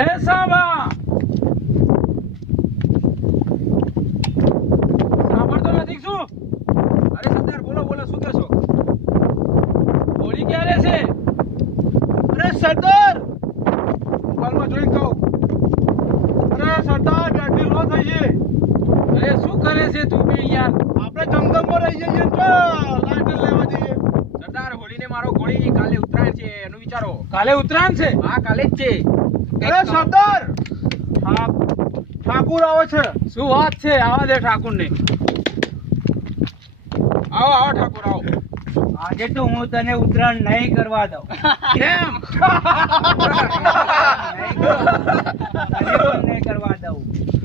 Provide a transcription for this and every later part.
અરે સાબા સાંભળતો નથી શું? અરે સરદાર બોલો બોલો શું કહેશો હોળી ક્યારે છે? અરે સરદાર! મોબાઈલમાં જોઈ કહું. અરે સરદાર બેટરી લો થઈ છે. અરે શું કરે છે તું બે યાર? આપણે જંગલમાં રહી જઈએ તો લાઈટર લેવા જઈએ. સરદાર હોળીને મારો ગોળી કાલે ઉત્તરાયણ છે એનું વિચારો. કાલે ઉત્તરાયણ છે? હા કાલે જ છે. અરે સરદાર! ઠાકુર આવે છે. શું વાત છે? આવા દે ઠાકુર ને આવો આવો ઠાકુર આવો. આજે તો હું તને ઉત્તરાયણ નહીં કરવા દઉં. કેમ? નહીં કરવા દઉં.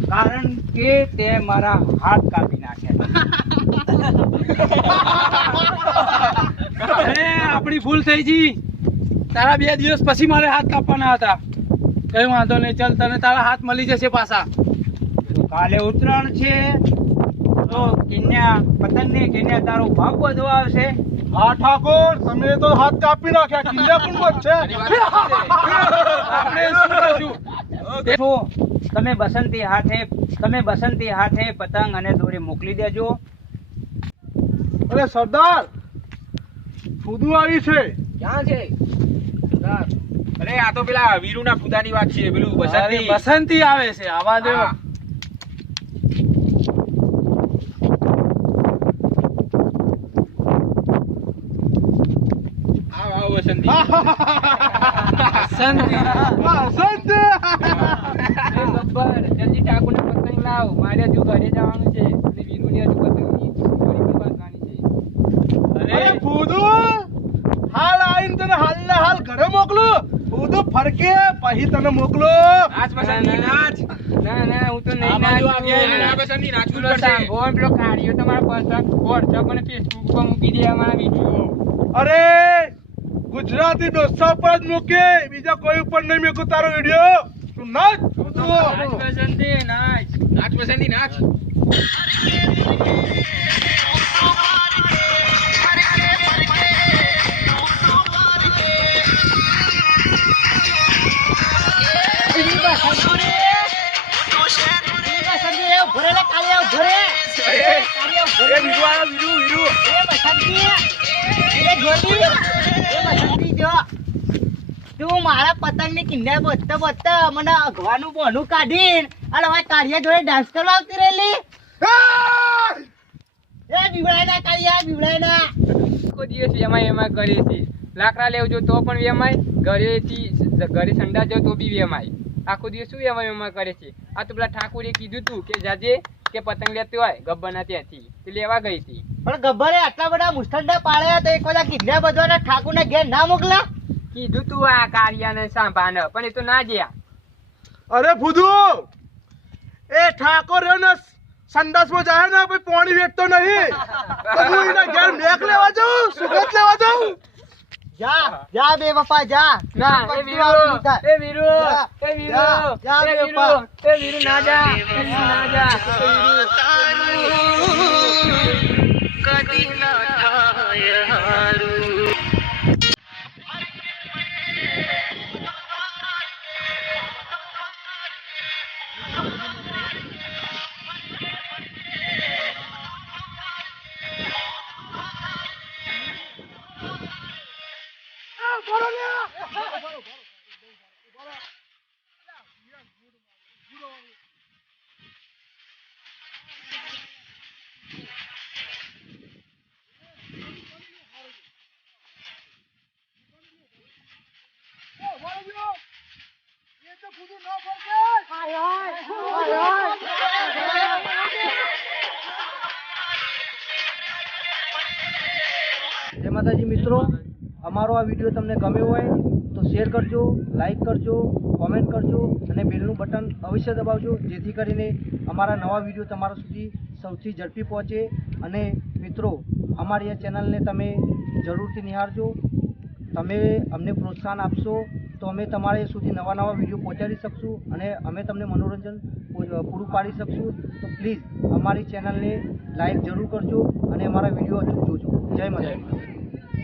કારણ કે તે મારા હાથ કાપી નાખ્યા અરે આપણી ભૂલ થઈ ગઈ તારા બે દિવસ પછી મારે હાથ કાપવાના હતા. કઈ વાંધો નહીં ચાલ તને તારા હાથ મળી જશે પાછા. કાલે ઉત્તરાયણ છે તો કિન્યા પતંગ ને કિન્યા તારો ભાગ બધો આવશે. હા ઠાકોર તમે તો હાથ કાપી નાખ્યા કિલ્લા પણ બચ એની વાત સાચી છે. આપણે શું કરશું? તો તમે બસંતી હાથે તમે બસંતી હાથે પતંગ અને દોરી મોકલી દેજો. અરે સરદાર ફૂદુ આવી છે. ક્યાં છે? સરદાર. અરે આ તો પેલા પુતા ફુદાની વાત છે પેલું બસંતી. બસંતી આવે છે આવા દે બસંતી. બસંતી. વાહ, સંત! જલ્દી પતંગ લાવ. મારે હજુ ઘરે જવાનું છે અને વીરુની હજુ પતંગની દોરી પણ બાંધવાની છે અરે ફૂદુ હાલ આવીને તને હાલ ને હાલ ઘરે મોકલું ફૂદુ ફરકે પછી તને મોકલો. આજ બસંતી નાચ. ના ના હું તો નહીં નાચું. આવીએ ને આ બસંતી નાચવું જ પેલો કાઢ્યો તમારા પસંદ વોટ્સઅપ અને ફેસબુક પર મૂકી દે અમારા વીડિયો. અરે ગુજરાતી દોસ્તો પર જ મૂકે. બીજા કોઈ ઉપર નહીં મૂકું તારો વીડિયો. તું નાચ. નાચ બસંતી નાચ. નાચ બસંતી નાચ. તું મારા પતંગની કિન્યા બોતતા બોતતા મને અગવાનું બોનું કાઢીને અને હવે કાઢિયા જોડે ડાન્સ કરવા રહેલી? એ બીવડાય ના કાઢિયા બીવડાય દિવસ એમાં એમાં કરે છે લાકડા લેવજો તો પણ વેમાય ઘરેથી ઘરે સંડા જાવ તો બી વેમાય આખો દિવસ શું વેમાય વેમાય કરે છે? આ તો પેલા ઠાકુરે કીધું તું કે જાજે કે પતંગ લેતી હોય ગબ્બરના ત્યાંથી. તે લેવા ગઈ હતી. પણ ગબ્બરે આટલા બધા મુસ્તંડા પાડ્યા તો એક બધા કિન્યા બધા ઠાકુર ને ઘેર ના મોકલા કીધું તું આ કારિયાને સાંભાને પણ એ તો ના ગયા. અરે ફૂદુ એ ઠાકોર ને સંડાસમાં જાય ને પછી પાણી વેચતો નહીં. તો હું એના ઘેર મેક લેવા જાઉં સુગત લેવા જાઉં? જા જા બે બાપા જા. ના એ વીરુ એ વીરુ જા, એ વીરુ જા, વીરુ બેપા. એ વીરુ ના જા ના જા. માતાજી મિત્રો, અમારો આ વીડિયો તમને ગમ્યો હોય તો શેર કરજો, લાઈક કરજો, કોમેન્ટ કરજો અને બેલનું બટન અવશ્ય દબાવજો, જેથી કરીને અમારા નવા વીડિયો તમારા સુધી સૌથી ઝડપી પહોંચે. અને મિત્રો, અમારી આ ચેનલને તમે જરૂરથી નિહાળજો. તમે અમને પ્રોત્સાહન આપશો તો અમે તમારે સુધી નવા નવા વીડિયો પહોંચાડી શકશું અને અમે તમને મનોરંજન પૂરું પાડી શકશું. તો પ્લીઝ અમારી ચેનલને લાઈક જરૂર કરજો અને અમારા વીડિયો અચૂક જોજો. જય માતાજી.